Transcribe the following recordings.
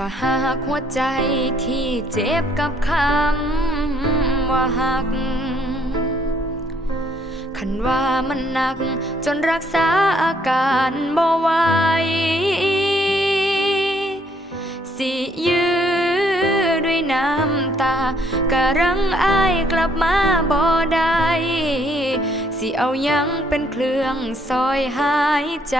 ถ้าหากหัวใจที่เจ็บกับคำว่าหัก คันว่ามันหนักจนรักษาอาการบ่ไหวสิยื้อด้วยน้ำตากะรังอายกลับมาบ่ได้สิเอายังเป็นเครื่องซอยหายใจ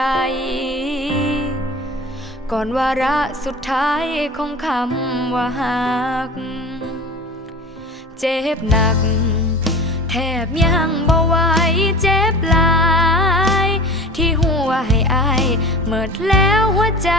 ก่อนวาระสุดท้ายของคำว่าหัก เจ็บหนัก แทบยังบ่ไหวเจ็บหลาย ที่หัวให้อายเมิดแล้วหัวใจ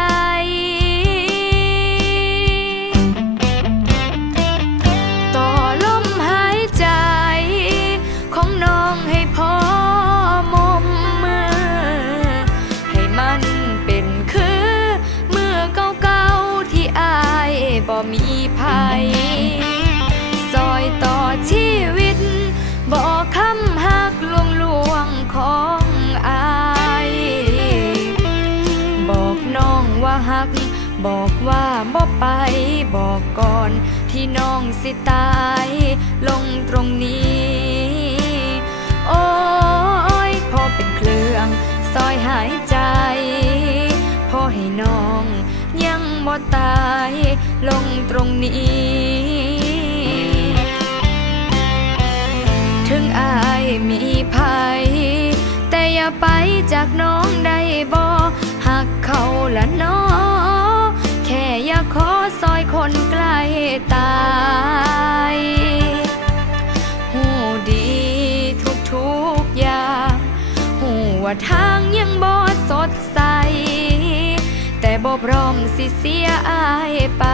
หัก บอกว่าบ่ไปบอกก่อน ที่น้องสิตาย ลงตรงนี้ โอ้ยพอเป็นเครื่องซอยหายใจ พอให้น้องยังบ่ตาย ลงตรงนี้ถึงอายมีภัย แต่อย่าไปจากน้องได้บ่หักเขาละน้อแว่าทางยังบ่สดใส แต่บ่พร้อมสิเสียอายไป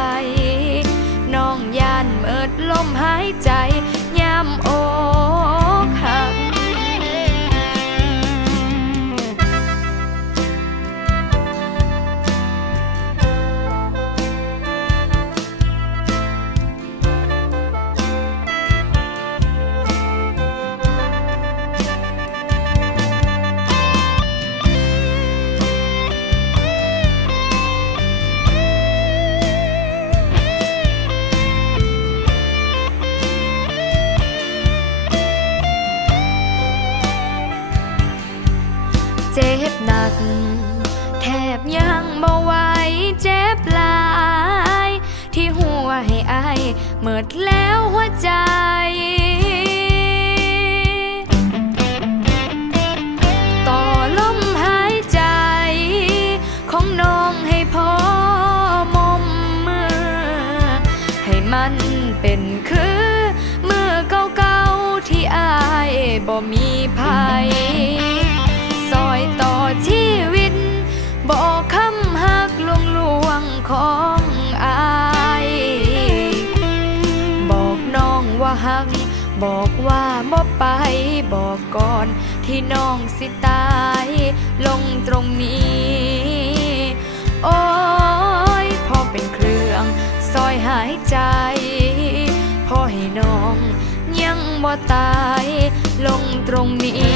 น้องยานเมิดลมหายใจ เจ็บหนัก แทบยังบ่ไหวเจ็บหลาย ที่หัวให้อายเมิดแล้วหัวใจต่อลมหายใจของน้องให้พอมมมือให้มันเป็นคือเมื่อเก่าๆที่อายบ่มีภัย งว่าหักบอกว่าบ่ไปบอกก่อน ที่น้องสิตาย ลงตรงนี้ โอ้ยพอเป็นเครื่องซอยหายใจ พอให้น้องยังบ่ตาย ลงตรงนี้